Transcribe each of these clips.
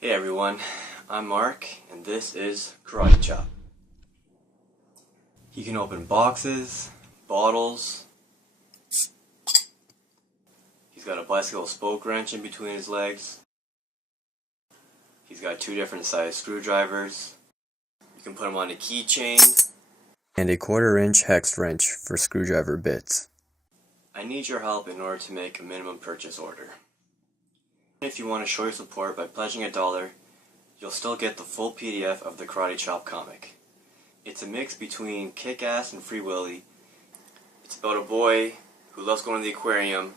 Hey everyone, I'm Mark, and this is Karate Chop. He can open boxes, bottles. He's got a bicycle spoke wrench in between his legs. He's got 2 different size screwdrivers. You can put him on a keychain. And a 1/4-inch hex wrench for screwdriver bits. I need your help in order to make a minimum purchase order. If you want to show your support by pledging $1, you'll still get the full PDF of the Karate Chop comic. It's a mix between Kick-Ass and Free Willy. It's about a boy who loves going to the aquarium,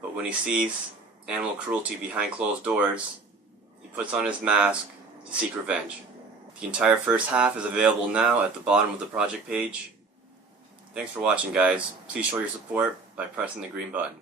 but when he sees animal cruelty behind closed doors, he puts on his mask to seek revenge. The entire first half is available now at the bottom of the project page. Thanks for watching, guys. Please show your support by pressing the green button.